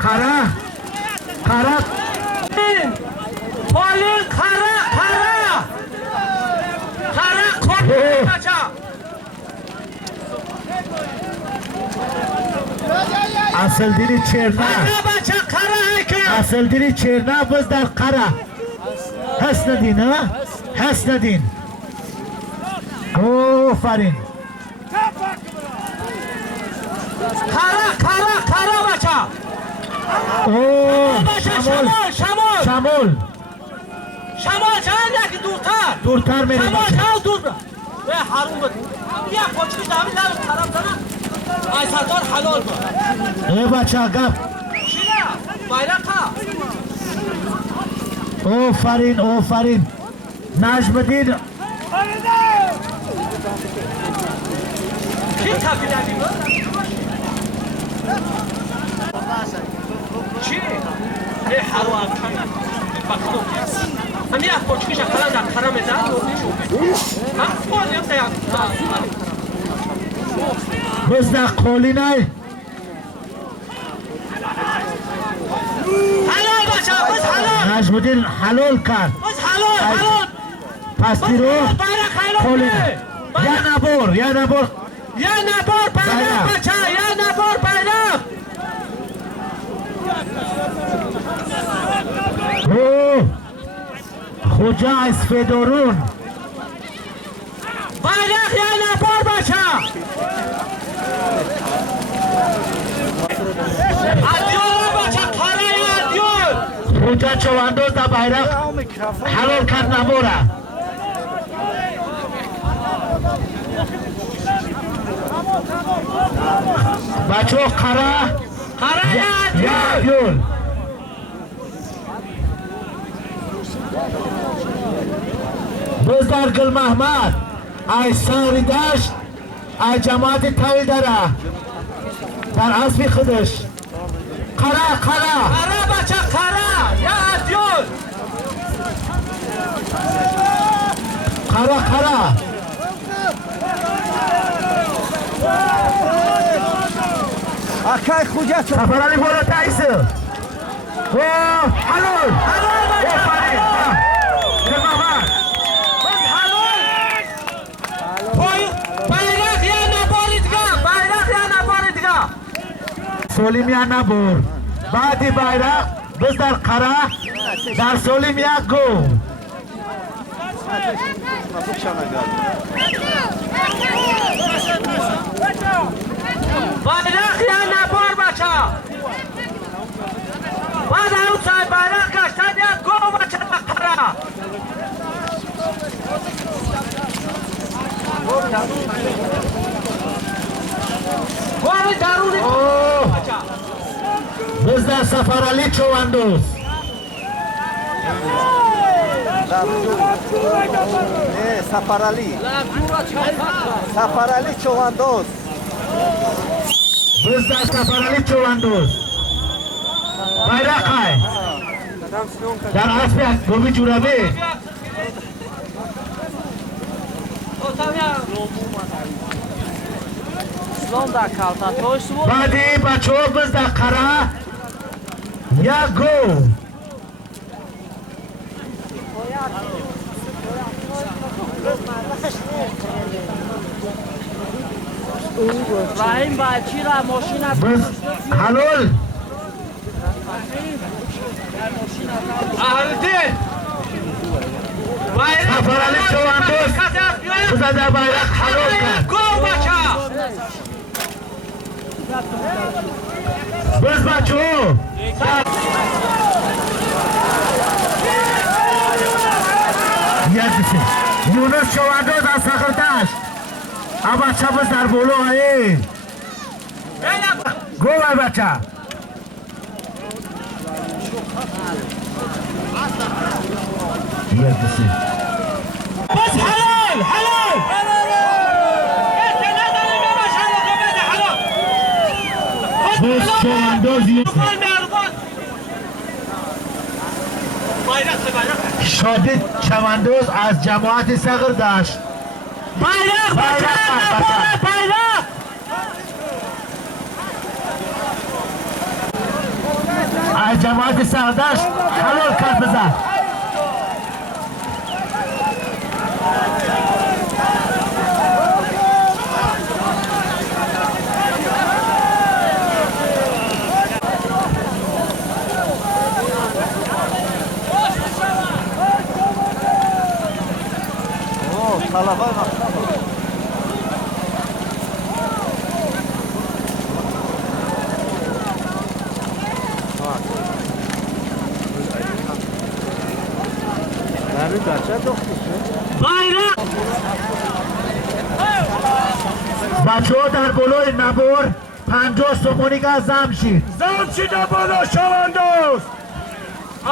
خره خره پالین خره کن بچه اصل دیری چرنه بچه خره که اصل دیری چرنه بز در قره هست ندین ها هست ندین آفرین خره بچه اوه شمال چند یکی دورتر میره شمال بچه چند دور به حروم بود یک پاچکی دامی لب خراب زنم ایسادار حلال بود ای بچه گپ چیه؟ bayrak آفرین نجم الدین کی تفیدنی بود؟ چی؟ ای حروم هم یک پاچکیش قلم در خرم زد هم خودیم دیگر بزد قولی نه حلال باشه بس حلال نجم الدین حلال کرد بس حلال پس دیرو قولی نه یا نبور bayrak بچه یا نبار bayrak اوه خوجا اسفدارون bayrak یا نبار بچه ادیون بچه کاره ادیون خوجا چواندوز دا bayrak حلال کرد نبوره بچه قره یا ادیون بزدار گل محمد ای ساری داشت ای جماعت تاوی داره در اسبی خودش قره بچه کاره یا ادیون قره Akay خوجا سفر علی بالا تایسه حلال آفرین گل محمد bayrak یا نباری دیگه سولیم یا نبور بعدی bayrak بز در قره در سولیم یک گو bayrak یا نبار بچه بعد اون سای bayrak گشتن یک گو بچه قره گوی درونی بز در سفر علی چواندوز Safarali Chovandoz بز در سفر علی چواندوز bayrak های در اسبی گوبی جوربی بعدی بچه ها بز در قره یک گو راهیم بچی را ماشین بز حلال اهلدین سفر علی چواندوز بز در bayrak حلال کرد گو بچه بز بچه ها یونس چواندوز از سخرتش اما بچه بز در بولو هایی گو بای بچه بس حلال بز چواندوز شادی چواندوز از جماعت صغر داشت bayrak bayrak. bayrak. از جماعت سردشت حلال کرد بزن. طلبه bayrak. بچه ها در بالای نبر 50 سومونی که از زمشید زمشید بالا شواندوز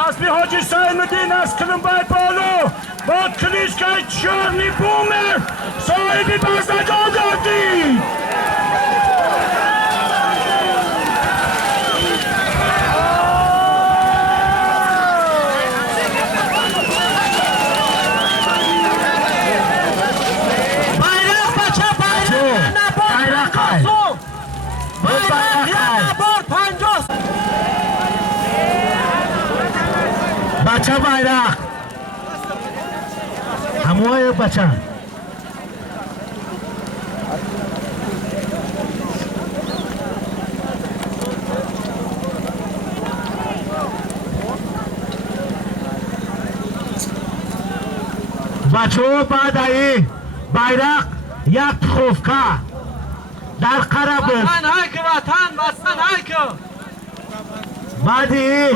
اسبی حاجی سعید الدین از کلمبای بالا با کلیشکای چرنی بومر صاحبی بزرگ آگردی بچه bayrak هموهای بچه بچه بعد ای bayrak یک خوفکه در قرب وطن هایکه وطن هایکه بعدی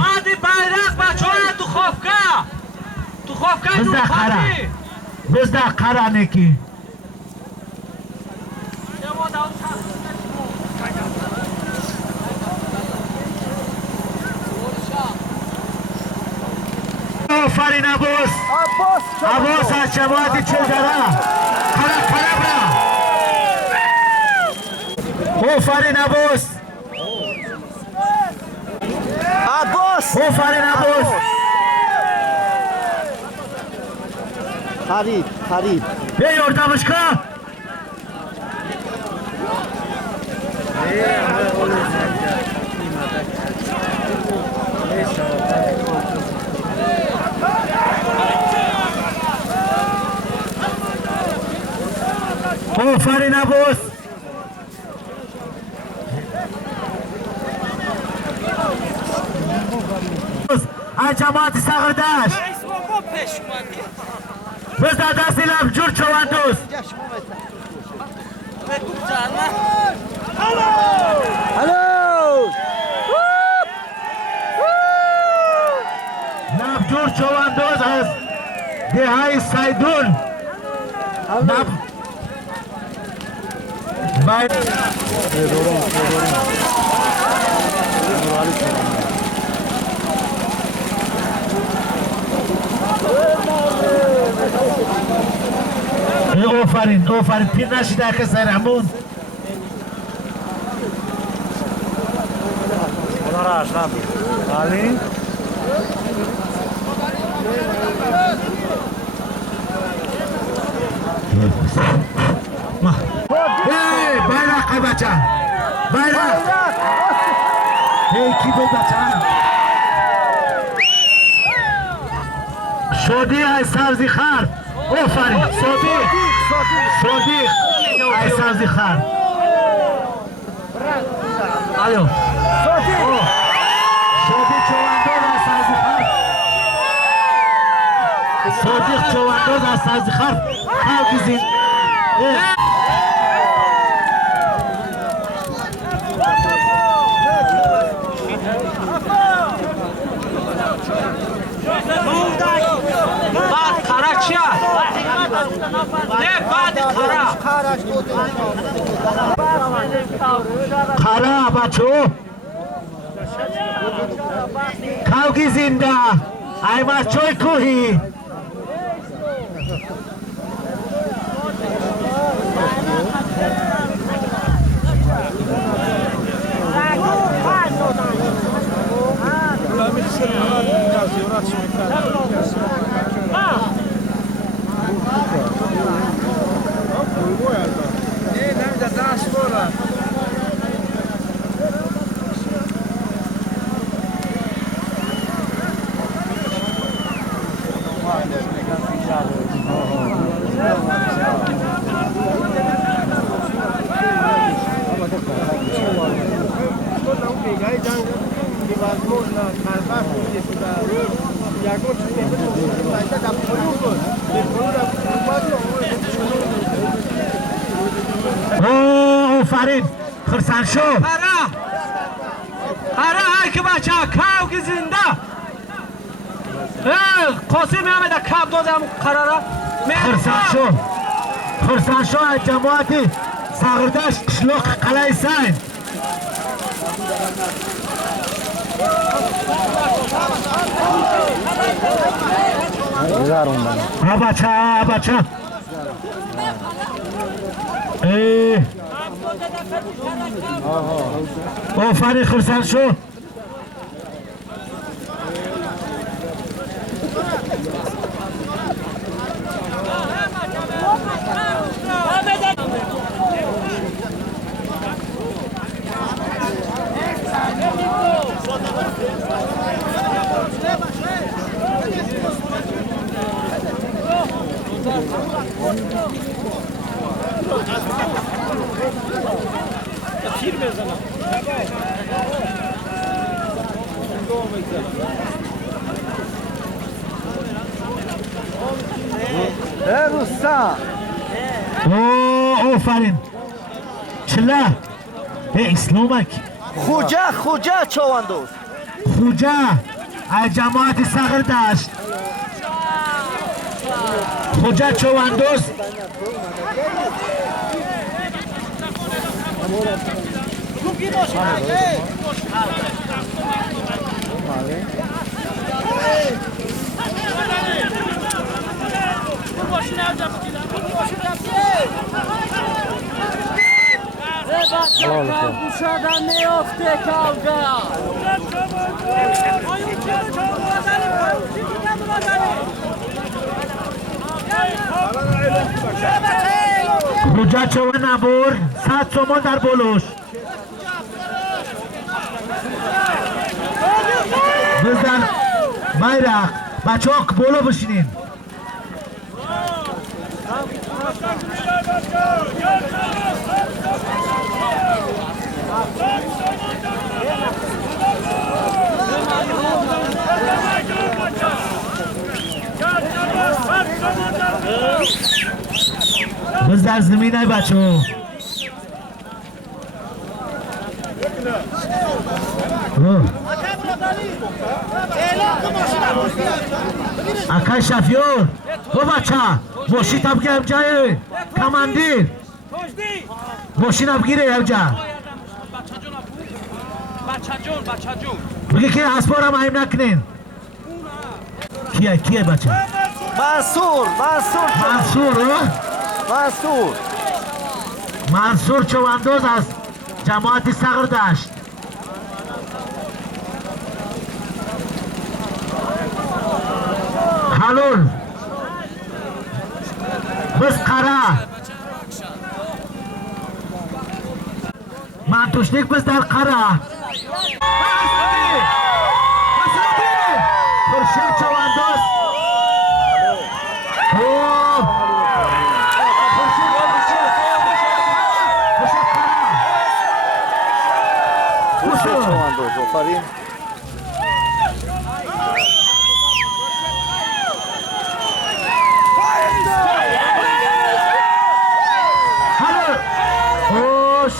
bayrak بچه های تو خوفکه بزده قره بزده قره نکی آفرین عباس عباس از جماعت چلدره قره برا آفرین عباس آفرین عباس قریب ای یردمش که آفرین عباس از جماعت سغردشت بزده دستی لب جور چواندوز لب جور چواندوز از دههای سیدون لب باید آفرین پیر نشیده که سرمون bayrak bچه bayrak کی بود بچه شادی از سبزی خر آفرین صادق از سبزی خر الو شادی چواندوز از سبزی خر صادق چواندوز از سبزی خر خاکیزین بعد خرا چیه؟ نه بعد خرا بچو کاوگی زنده ای بچوی کوهی آفرین خرسن شو آره هر که بچه کاو که زنده قاسم همه در کب دادم قراره خرسن شو از جماعت ساغردشت شلوغ قلعه سین ها بچه آفرین خرسن شو روستا آفرین چلا اسلامک خوجه چواندوز خوجه از جماعت ساغردشت خوجه چواندوز گوشادن نیافته کالگا خوجه چوان نبور 100 تومان در بلوش بزن بیرق بچه ها بولو بشینین بزن زمینه بچه ها اکای شفیور او بچه ماشین تب گرم جای کماندیر ماشین اب گیره هم جا بچه جون بگی که اسبار هم ایم نکنین کیه بچه منصور چواندوز از جماعت ساغردشت حلول بس قره من توشنیک بس در قره خورشید چواندوز آفرین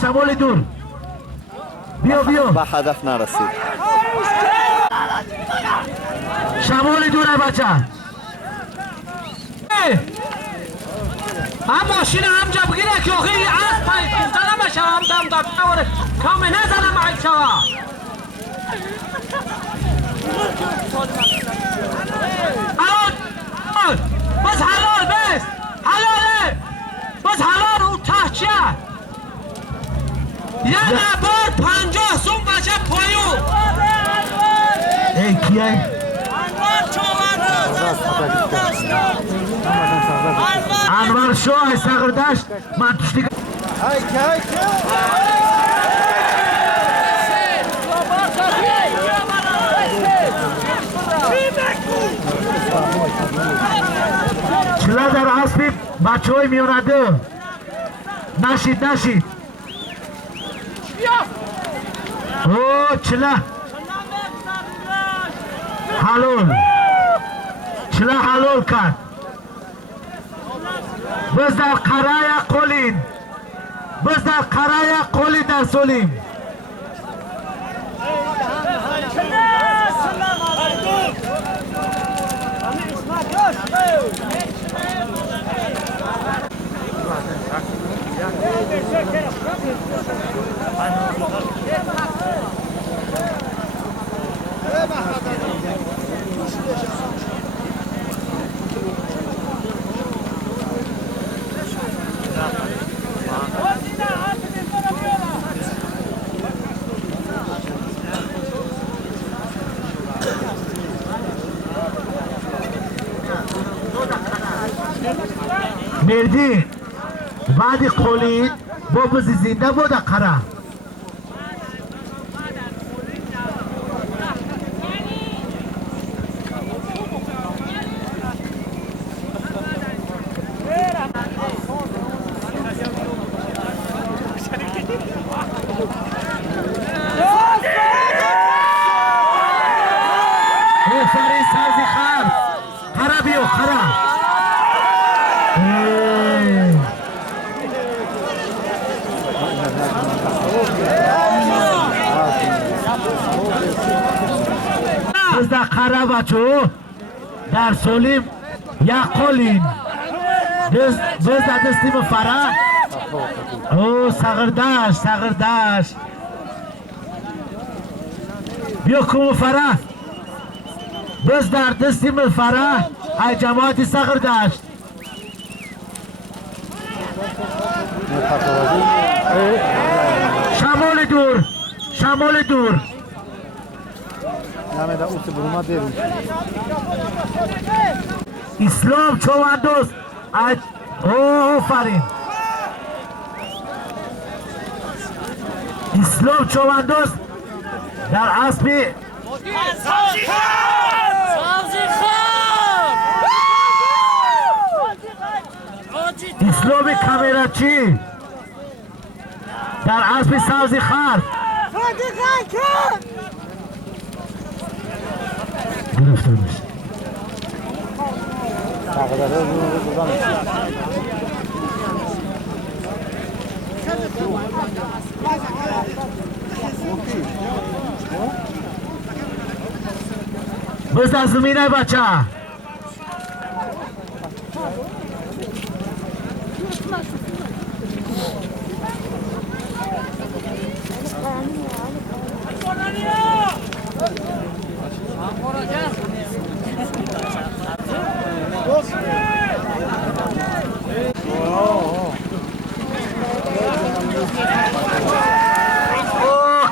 شمال دور بیا به هدف نرسید شمال دوره بچه هم ماشین هم جا بگیره که آخی از پایید کنزنم بشه هم دم دم کامه نزنم عیشه ها بس حلال بس حلاله بس حلال او تحچیه یه نبار 50 سون بچه پایو ای کیه؟ انوار شو ای ساغردشت من توشتی چلا در اسبی بچه های میونده نشید او چلا حلول کرد بز در قرای قولین بزد قرای قولی در سولیم مردی بعد قولی با بزی زنده بود قره فرین سازی خر قره بیو قره از در قره بچو در سولیم یک قولیم بز در دستیم فره او سغردش بیا کم فره بز در دستیم فره ای جماعتی سغردش شمال دور اسلام چواندوز اوه فرین اسلام چواندوز در اسبی سبزی اسلام کامراچی در اسبی سبزی خر گرفتار میشه بزن زمینه بچه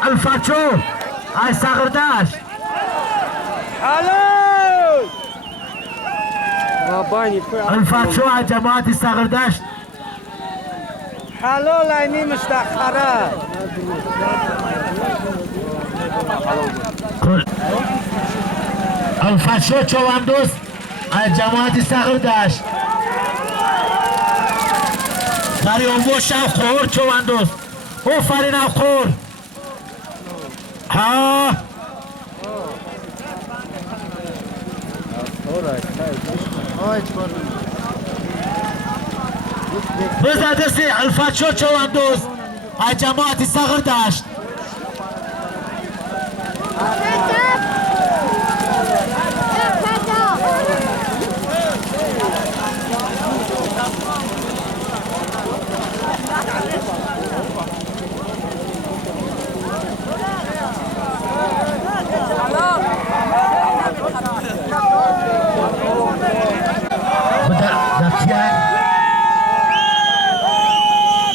الفاچو ای سغردش الفاچو ای جماعت سغردش حلال اینی مستخره الفاچو چواندوز ای جماعت سغردش داری اوش او خور چواندوز او فرین او خور ها بزن دستی الفاچو چواندوز ای جماعت سغردش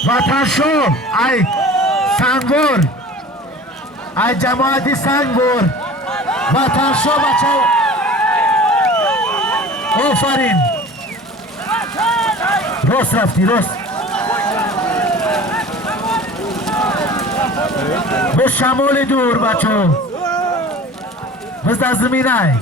وطن شو ای سنگور ای جماعتی سنگور وطن شو بچه آفرین راست رفتی راست به شمال دور بچه بزد زمینه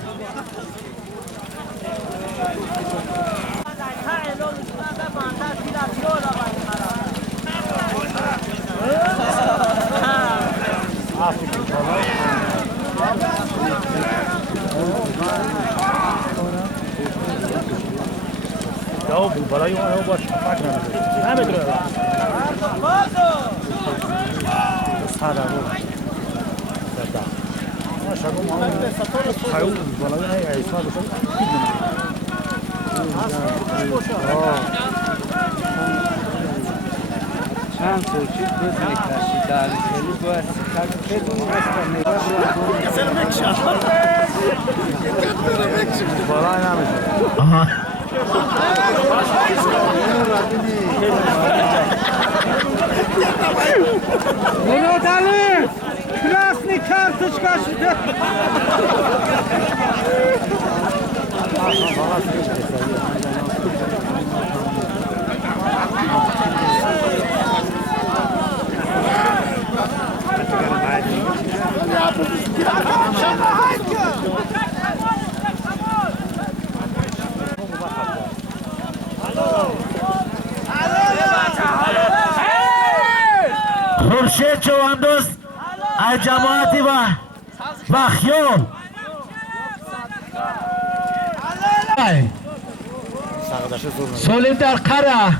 برای اون باش فکر نمی‌کنم. خرا چند سوچی بدون کشیدن خیلی باید خیلی بالای نمیشه Mehmet Ali! Krasny karteczka şurada. خورشید چواندوز از جماعتی و خیال سولیم در قره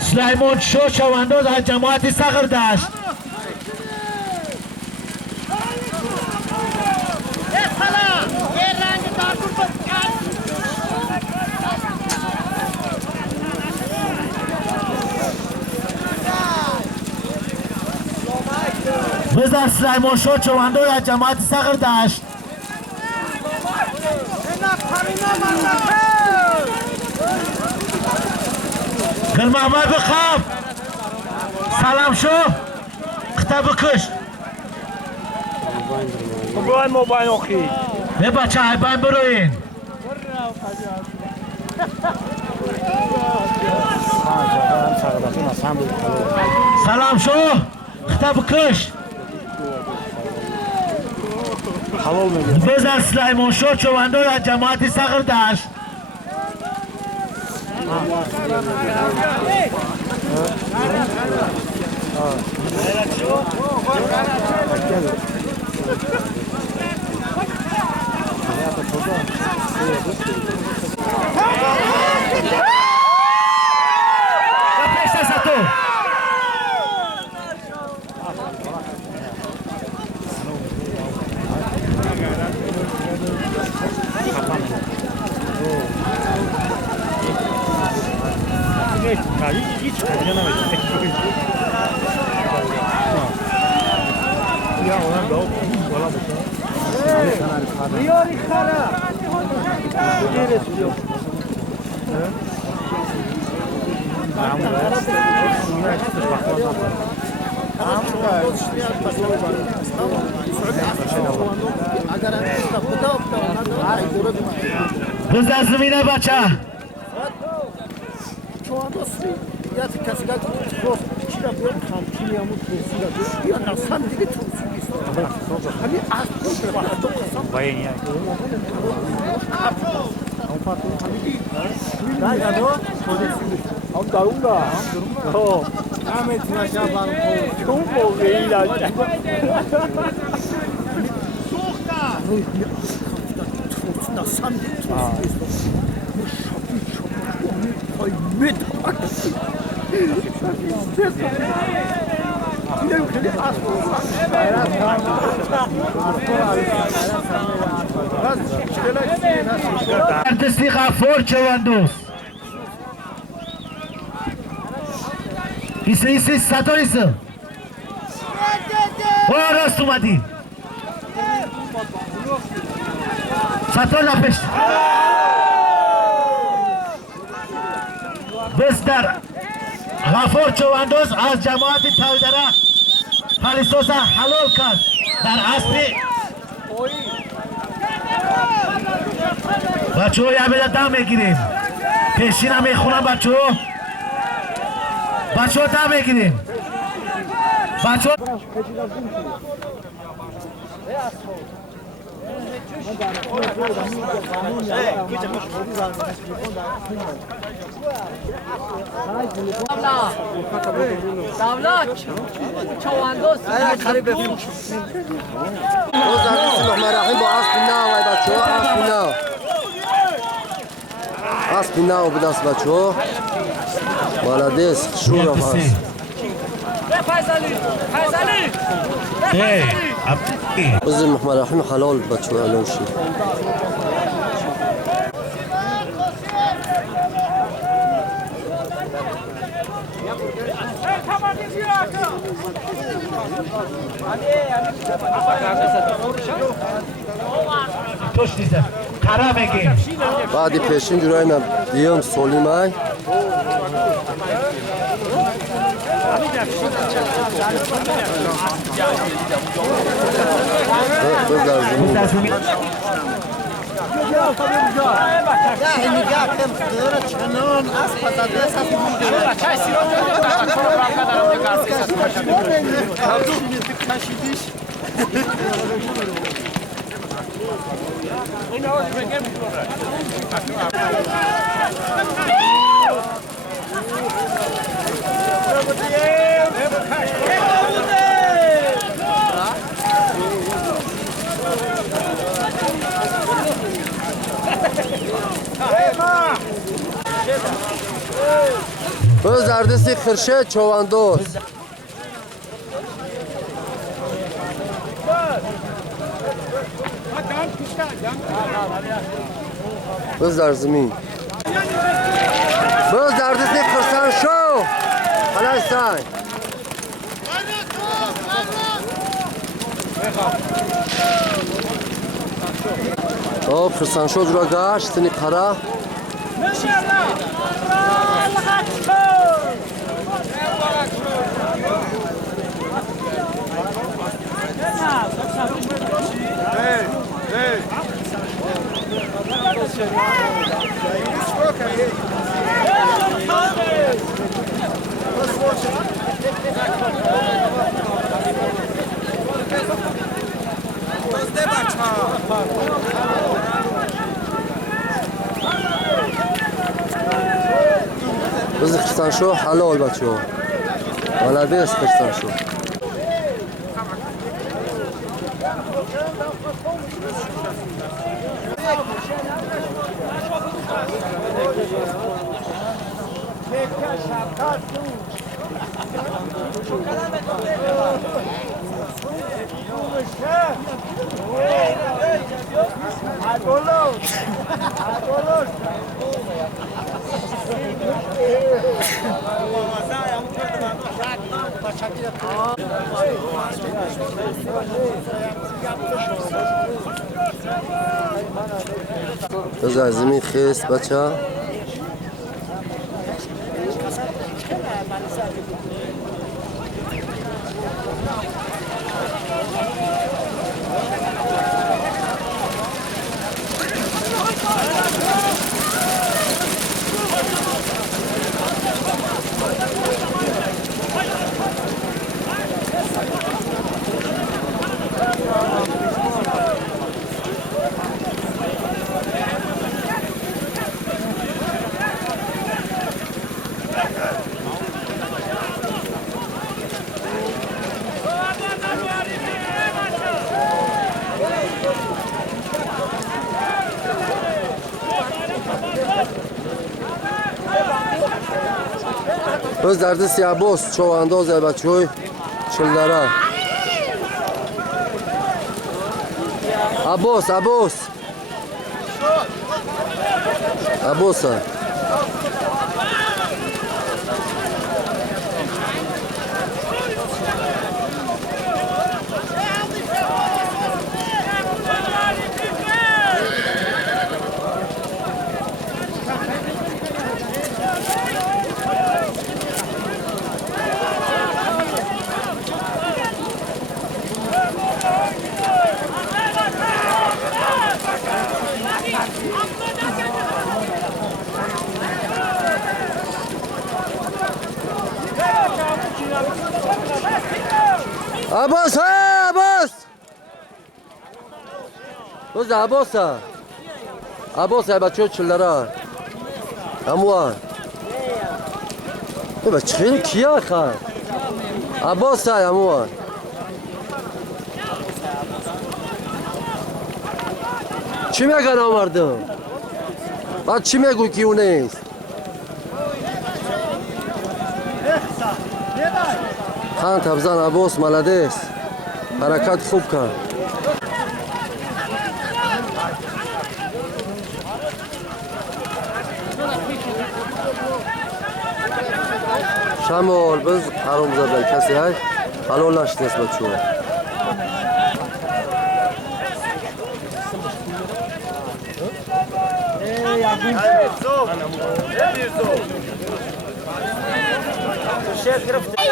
سلیمان شو چواندوز از جماعتی صغر داشت بزن سلیمان شو چواندوز از جماعتی صغر داشت گل محمد بخواب سلام شو خطاب کش بروین موبایل اخی به بچه های باین بروین سلام شو خطاب کش بزن سلیمان شو چواندوز از جماعتی صغر داشت بزن زمینه بچه دستی غفور چواندوز ایسی ستار ایسه راست اومدی ستار لپشت بستر غفور چواندوز از جماعت تلدره پالیسوسا حلال کرد در اصلی بچه ها یه بیده دم میگیریم پیشین هم میخونم بچه ها دم میگیریم بچه ها دولت چواندوز خریب بفروش روز بسم الله الرحمن با اسب نه و بچه‌ها اسب نه و بدست بچه‌ها بلدیس شور هست بسم الله الرحمن الرحیم حلال بچه حلال شد توش دیزه قرار بگیم بعدی پیشین جورای من دیام سولیمای بذار زمین بذار دستی خرشه چواندوز بذار زمین بذار دستی خرسان شو خلاص او خرسان شو جرا گاشت تنی قرا بز خرسان شو حلال بچه ها والا بیست خرسان شو بذار زمین خیست بچه ها بز در دستی عباس چو اندازه بچه های چلدره عباس بز عباس بچه های چلدره هموان بچه خیلی کیا خواهد عباس هموان چی میگن آمردم؟ بعد چی میگوی که اون نیست؟ خان تبزان عباس ملدیس حرکت خوب کن شمال biz حرام زدن کسی های حلال نشدیست بچه ها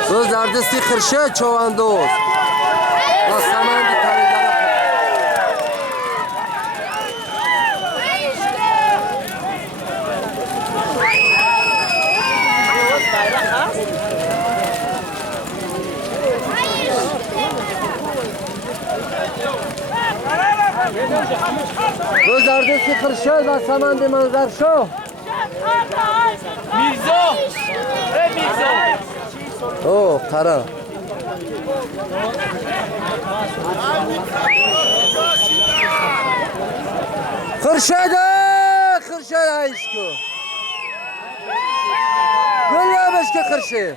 biz در دستی خرشد چواندوز و سمند تریدن روز در دستی خرشد و سمند منظر شو میرزا میرزا اوه قرار خرشد هایش کو گل بش که خرشد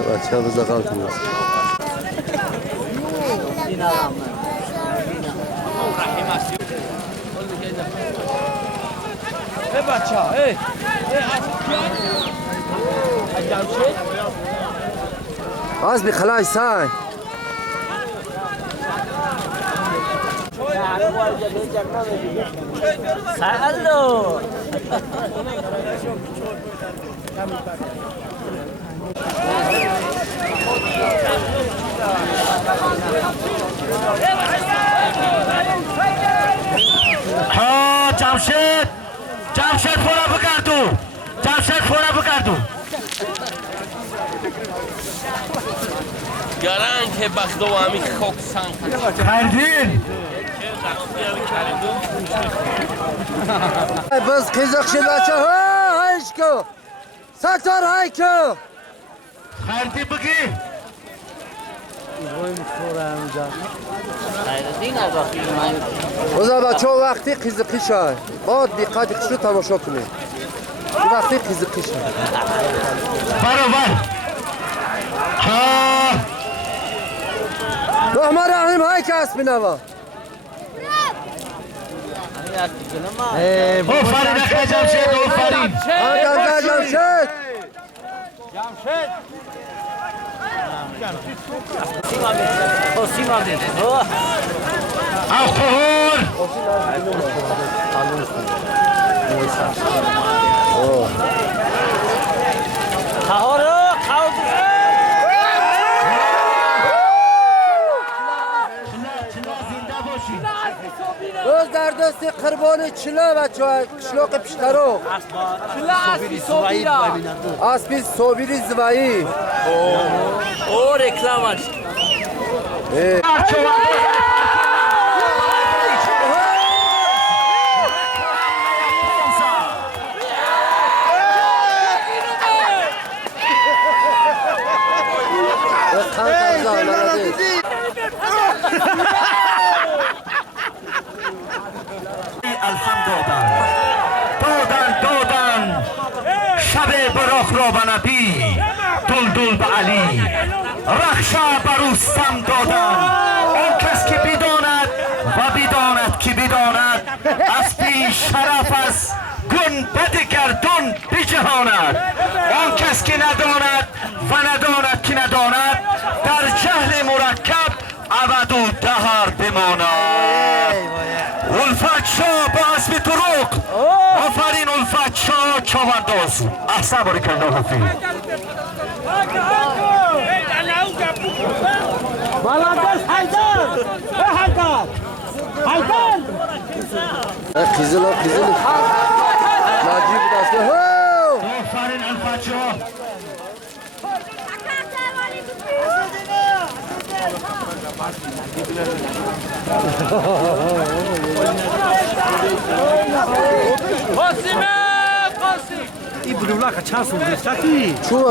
بچه ها بزا غلط میست بچه ها از بی خلای سای سهلو ها جمشید فورا بگردو جمشید فورا بگردو گرنگ که بخدو و همی خوک سنگ خیردین بس قیزق شد بچه ها هایش کو ستار های کو خیردین بگی روزا بچه ها وقتی قیزقی شد باید دیقت خشو تماشا کنید وقتی قیزقی شد برابر ها رحمه رحیم های که اسب نوا آفرین اخوه جمشید آفرین جمشید الخور روز در دستی قربان چلا بچه ها کشلاق پیشترو چلا اسبی صوبیرا اسبی صوبیری زوایی او رکلامش دادن شب براخ را به نبی دل به علی رخشا بر رستم دادن آن کس که بداند و بداند که بداند اسبی شرف است گنبد گردون بجهاند آن کس که نداند و نداند که نداند در جهل مرکب ابد و دهر بماند الفت شاه با اسب طرق آفرین الفت شاه چوانداز احسن باریک الله حفیظ ملنداز حیدر خیزل نجیب دست آفرین الفت شاه این بلولا که چند سوزه چکی؟ چون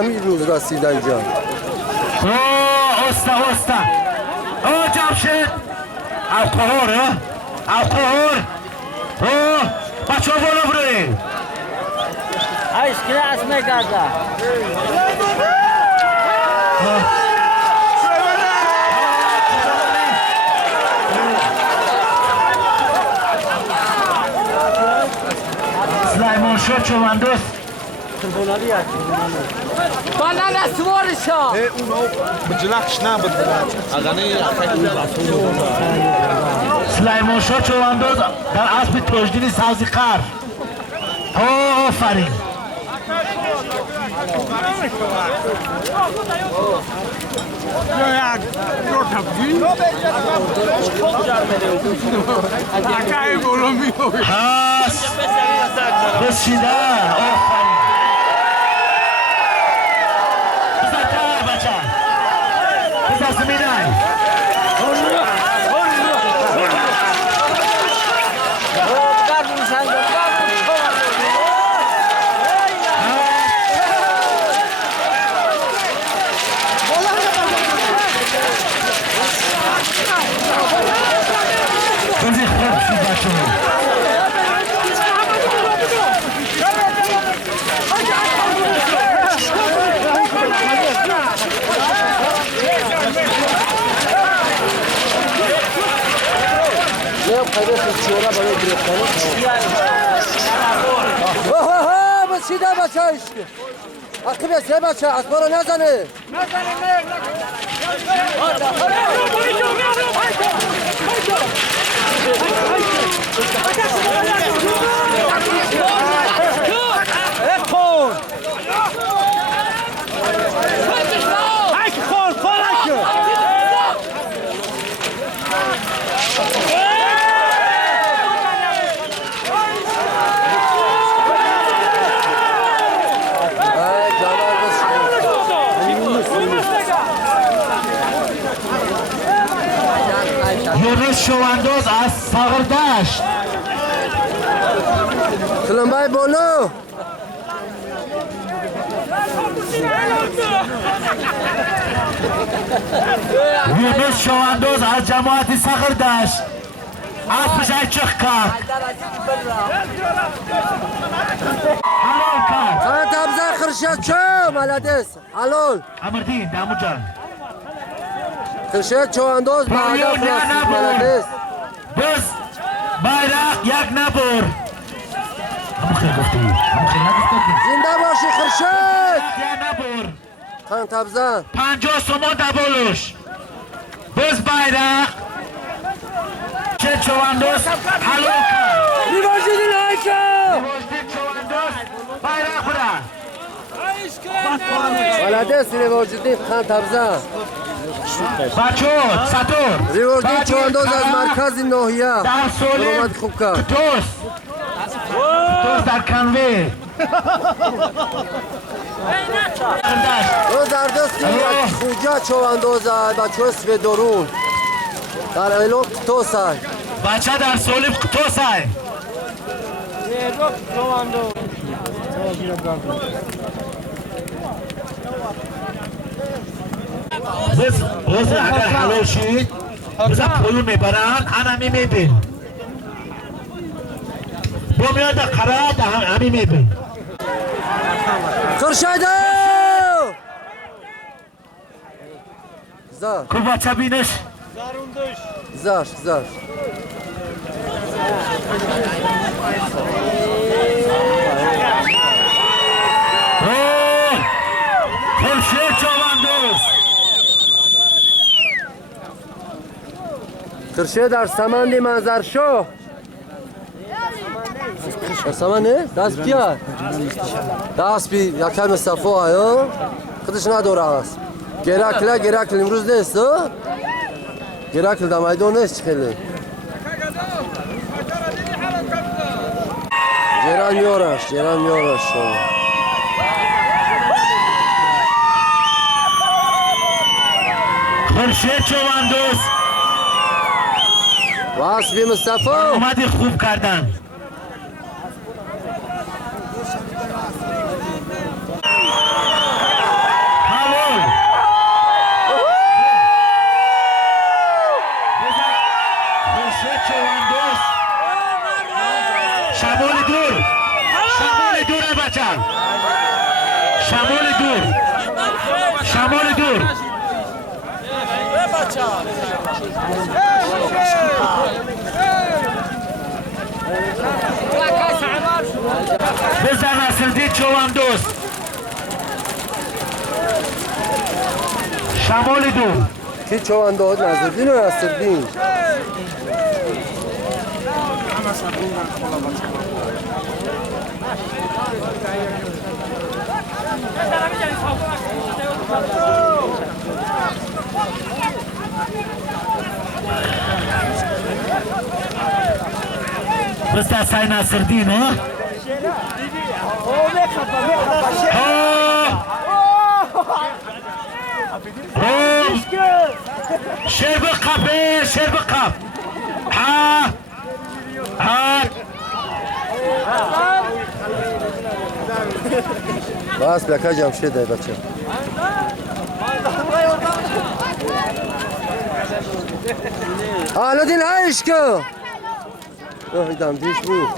همین روز رسید اینجا. استا جمشید القهور بچه ها بالا برین ایش کلاس میگرده سلیمان شد چواندوز بانان سوارشا سلیمان شد چواندوز در اسب تجدین سازی قر آفرین هست بسیده آفرین بزرگتر بچه بزر زمینه بزی خوب شد بچه بسیده بچه ایش عقیبه سه بچه اخبارو نزنه یونس شواندوز از ساغردشت کلمبای بولو یونس شواندوز از جماعت ساغردشت اسبش چخ کرد حلال کرد خان تبزه خرشد چو ملدس حلال امردین دامو جان خرشد چو انداز به هدف رسید ملدس بس bayrak یک نبر همون خیلی گفتی همون خیلی نگفتی زنده باشی خرشد یک نبر خان تبزه 50 تومان دبولش بس bayrak چه چواندوز حلال کرد میباشید لایکه چواندوز bayrak بودن ملدس ریواجدی خان تبزه بچه سطور ریواجدی چو انداز از مرکز ناحیه در سولی برامد خوب کرد توس در کنوی او در دستی یک خوجه چو اندازه بچه اسم درون در ایلوک توسه بچه در سولی توسه بس اگر حلال شید بس پولو میبرن همی میبین با میاد قرار همی میبین خرشده زار کو بچه بینش زار خورشید چواندوز خرشید در سمندی منظر شو سمنه؟ دست بیار دست بی یکم صفا آیا خودش نداره است گرکل امروز نیست گرکل در میدان نیست خیلی جیران میارش شما خورشید چواندوز واسبی مصطفی اومدی خوب کردن. حلال خورشید چواندوز شمال دور شمال دور بچم شمال دور شمال دور بزن نصرالدین چواندوز شمال دور کی چواندوز نصرالدین و نصرالدین بسته سای نصرالدین ها شیر بقف شیر بقف ها ها بس بیا که جمشیده بچه علادین عشق دیدم دیش بود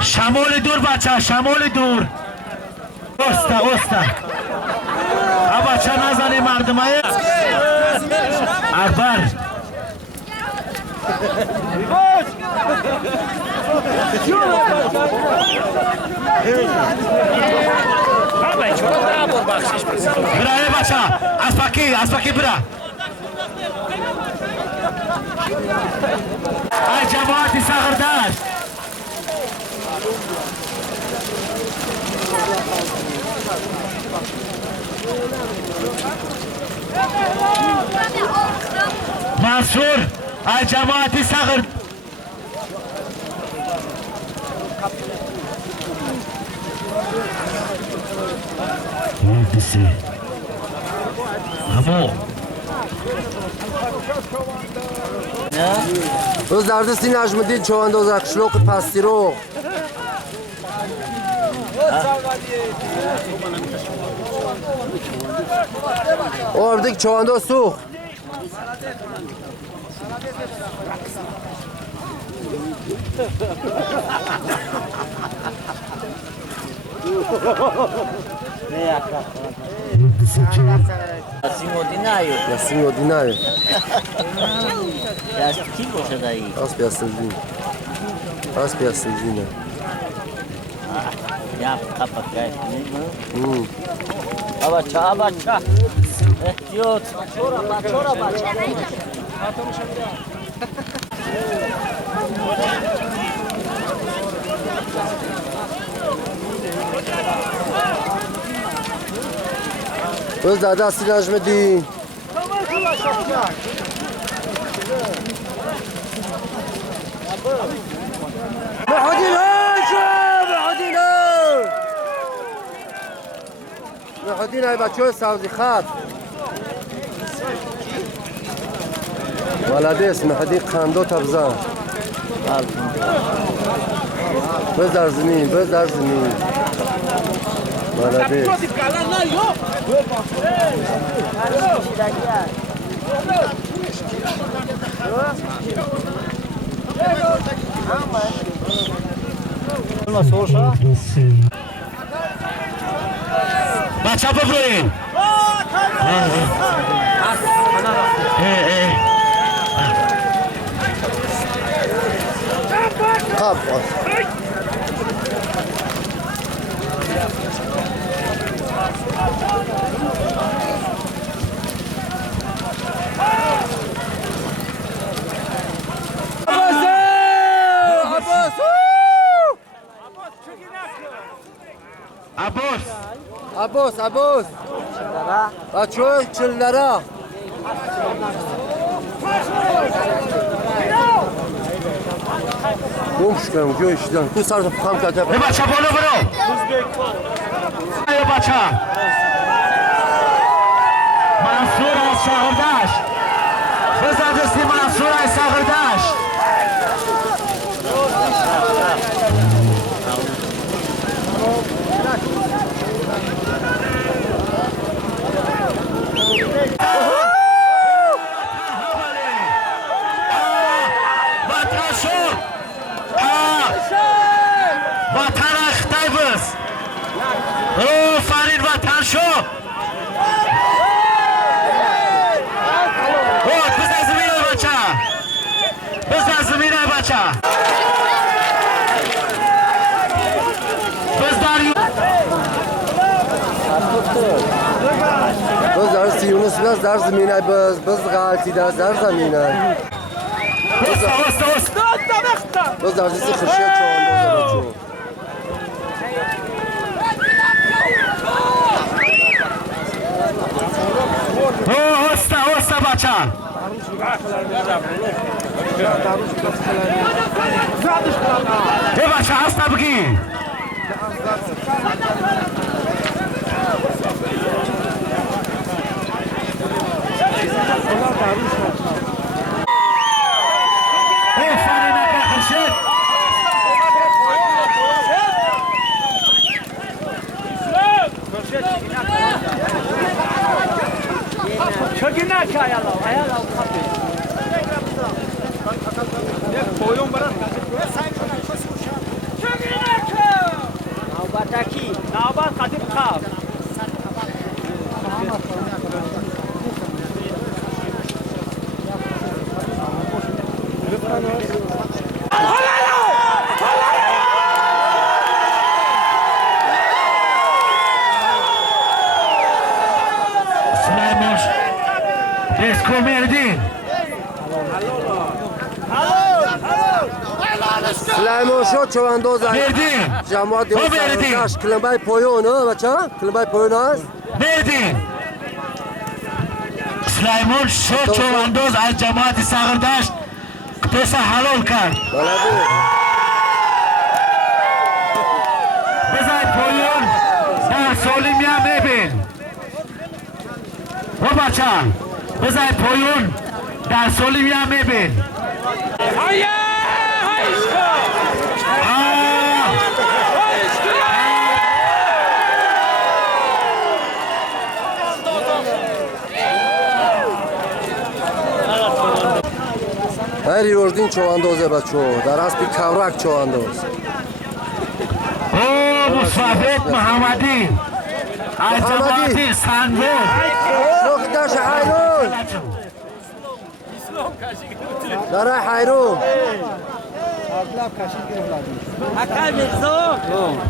شمال دور بچه شمال دور استه بچه نزنی مردم های اکبر برای بچه از پاکی برا ای جماعتی سغردشت منصور ای جماعتی سغرد دسی همو روز دردستی نجمدین چواندوز اکشلوق پستی رو اوردک چواندوز سوخ Yasin Odinayo. Kim boşa dayı? Aspi Asildin. Aspi Asildin. Ya kapat gayet. Abaça. Ehtiyot. Çora baç. Öz dada Asil Necmettin. محدين هاي بچه سعودي خط ولديس محدين خندو تبزان بزر زمین ولديس بچه ببروین قاب عباس عباس بچه های 40 لره گمش کنم جایش دیدن تو سر خم کته ای بچه بالا برو ای بچه منصور از شهردشت بزن دستی منصور از شهردشت فرید وطن شو بزن زمین های بچه بزن زمین های بچه بز در سیونس بز در زمینه بز غلطی در زمینه بز در دیسی خشیت چون بزن هسته بچه بچه هسته بگی سلیمان شد چواندوز جماعت دیوزش کلمبای پایون بچه کلمبای پایون هست بردین سلیمان شد چواندوز از جماعت ساغردشت پس حلال کرد بزای پایون در سالیمیا میبین و بچه بزای پایون در سالیمیا میبین هری روردین چواندوزه بچه در اسبی کورک چواندوز مصطفیت محمدی از جماعتی سنگور شوخ داشت حیرون داره حیرون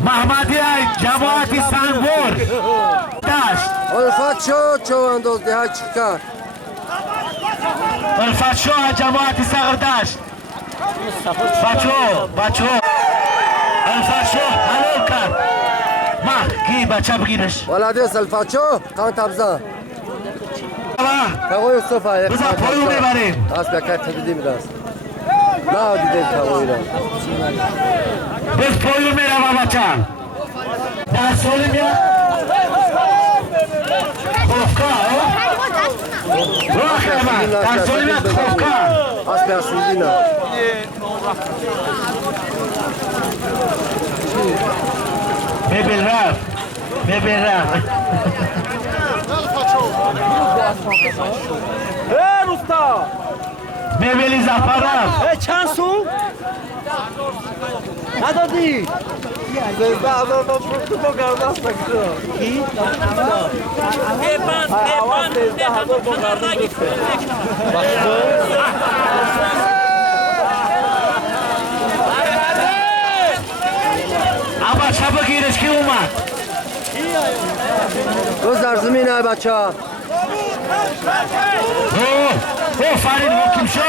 محمدی از جماعتی سنگور داشت الفت شد چواندوز ده چکر الفت شد از جماعتی ساغردشت بچه الفت شد حلال کرد گی بچه بگیرش ولدیس الفت شد کان تبزه تقوی صفحه بزن پایون ببریم از بکر تبیدیم دست نه دیدیم تقوی را بز پایون میرم بچه در سالی میاد خوفکا راه خیمه در سالی میاد خوفکا از بیاسیدی نه ببین رفت روستا ببینی زفر رفت چند سو؟ ندادی؟ تو با گردست بکشو کی؟ اما چه بگیرش کی اومد؟ روز در زمین های بچه فرید حکم شو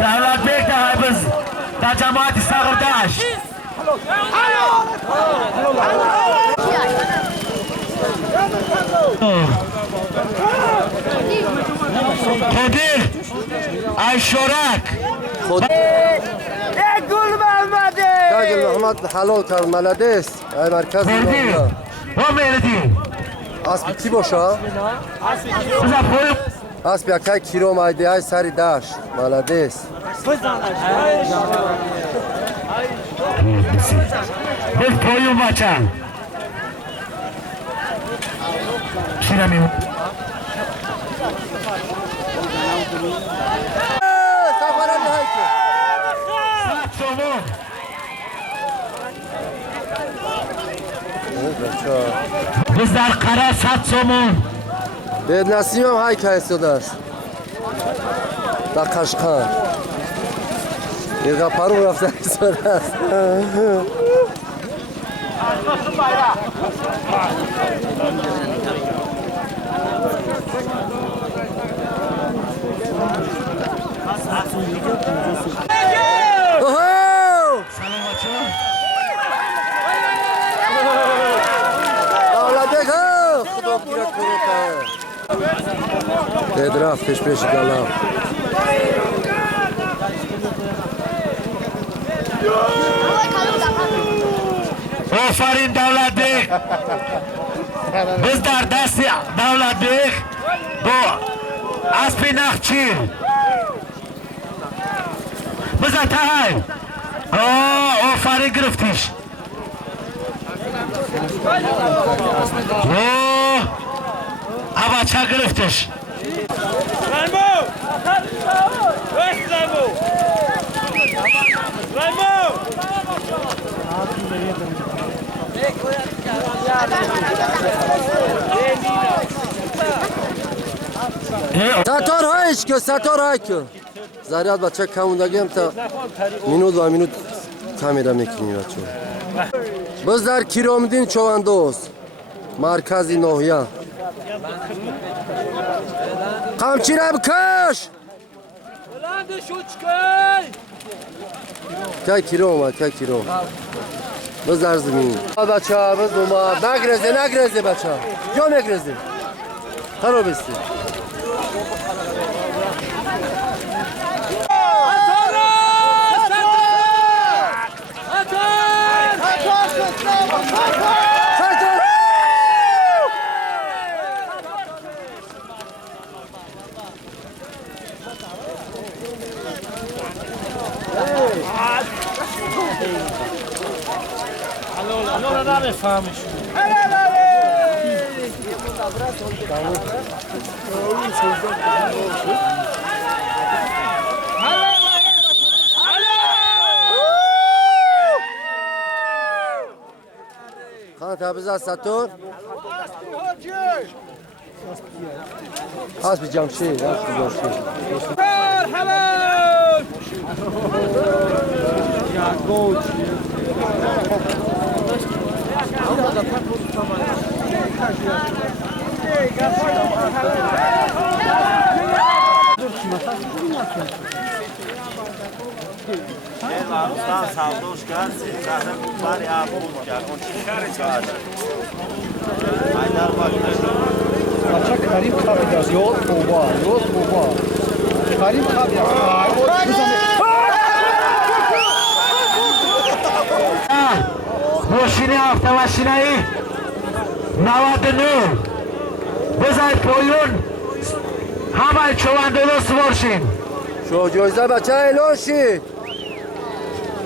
دولت بیک ده بز و جماعت سقردشت. قدیر ای شورک گل محمد حلال کرد ملدیس ای مرکز قدیر نوحیا و مهردی اسبی کی باشه؟ بزن پای اسب یکی کیلو مایده های سری داشت ملدیس بز پایون بچن شیرمی سفرم نهایی که شما بز در قرار 100 سومون بید نسیم هم های که ایستاده است در قشقان بیرگا پرو رفته ایستاده است اوهو سلام بچه اولادک ها خدا گیرد کنه بید رفتش پیش گلام آفرین دولت بیگ بز در دست دولت بیگ با اسب نخچیر بزن تای آفرین گرفتیش بچه گرفتش ستار هایش که ستار های که زریعت بچه کموندگی هم تا مینوت و مینوت کامیرا میکنی بچه بز در کیرومدین چواندوز مرکزی نوحیا قمچی را بکش که کیلو اومد که کیلو بز در زمین بچه بز اومد نگرزه بچه یا نگرزه خراب استی خان تبریز از ستور حسب جمشید Ruslan savdoş gelsin, zaten var ya bu ya, onun için çağırdı. Haydar bakıyor. Bachak Karim Khabiyaz, yol baba. Karim Khabiyaz. ماشین автомашинایی 99 بزنید پایون همه چواندولا سوار شین شو جایزه بچه اعلان شید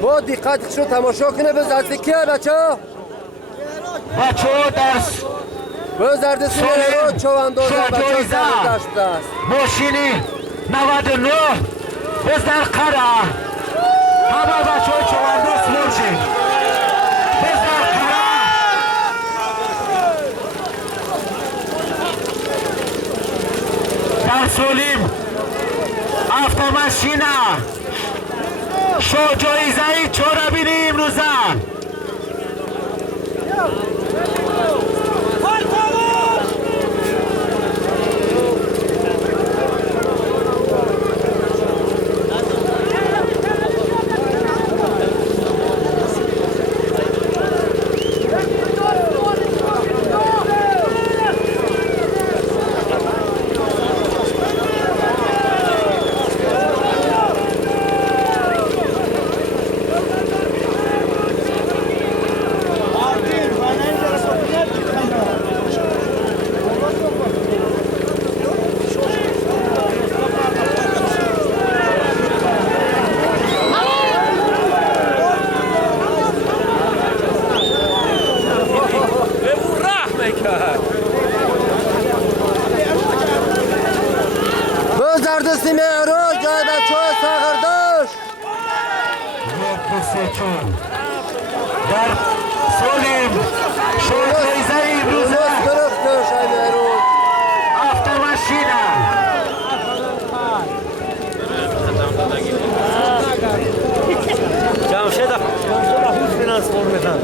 با دقت شو تماشا کنه به نزدیکیه بچه ها درس بز در دستی رو چواندوزه بچه سر دشت است ماشینی 99 بز در قره همه بچه های چواندو سوار شین بز در قره در سولیم автомашина شو جایزه‌ای چرا بینیم روزه جای بچه های ساغرداش. یک دو سه چون در سولیم شد جایزه امروزه گرفتش های مهرون. автомашина جمشید خوش فینانسور میدن.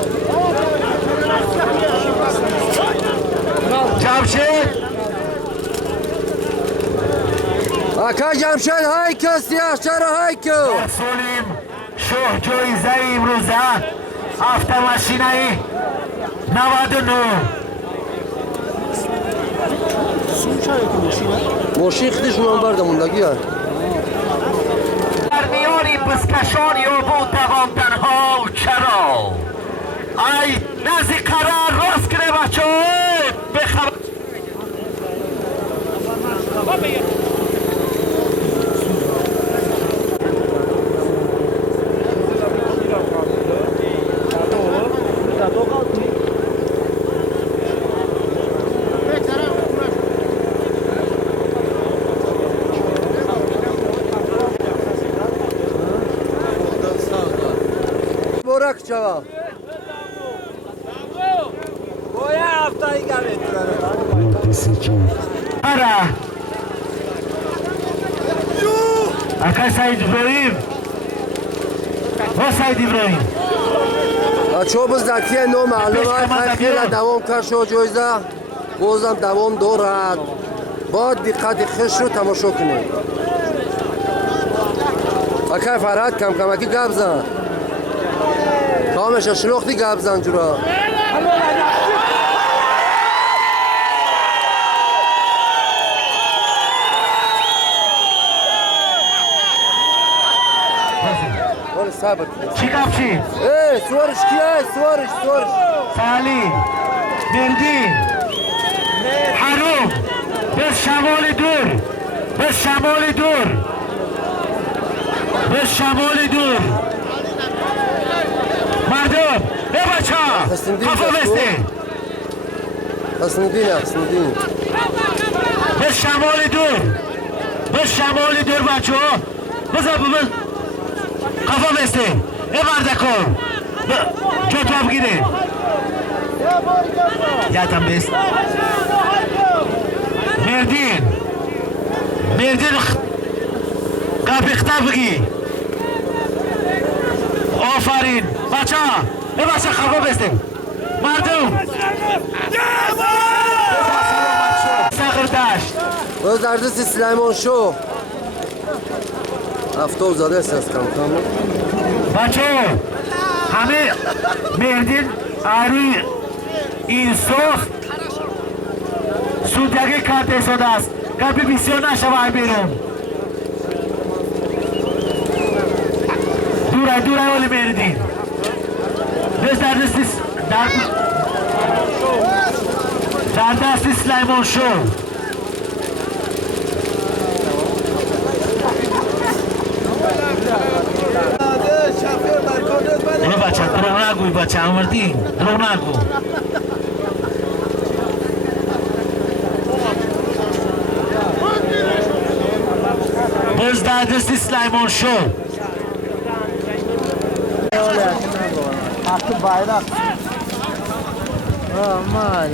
جمشید اکا جمشید هایکو سیاهچرا هایکو. سولیم شد جایزه امروزه автомашина 99 موشی خیلیش من بردم اندگی هست. در میانی بزکشان یا بود دوامدنها و چرا ای نزی قرار راست کنه بچه بخبر برک جواب. Ara. Acá Said Ibrahim. O Said Ibrahim. بچه ها بزدکیه نو معلومه خیلی دوام کرد شو جایزه بازم دوام دارد باید دقت خش رو تماشا کنیم. اکای فرهد کم کم اکی گب زن کامش شلوختی گب زن جورا. ولی صبر کنید. چی کپچی؟ سوارش کیه؟ سوارش سالی مردی حروم به شمال دور به شمال دور به شمال دور مردم به بچه ها کافا بسته حسندین به شمال دور به شمال دور بچه ها بزن کافا بسته ای بردکن جو تو بگیره یادم بست مردین قبیخته بگی آفرین بچه ها ای بچه کافا بسته مردم ساغردشت باز در دست سلیمان شو هفته زاده است کم کم بچه همه مردین آری اینصاف سودگی کرده شده است کپی بسیار نشوه بیرون دوره ولی مردین بس در دست سلیمان شو اینو بچه دروغ نگوی بچه امردین دروغ نگو باز در دست سلیمان شو Hakkı bayrak. Aman.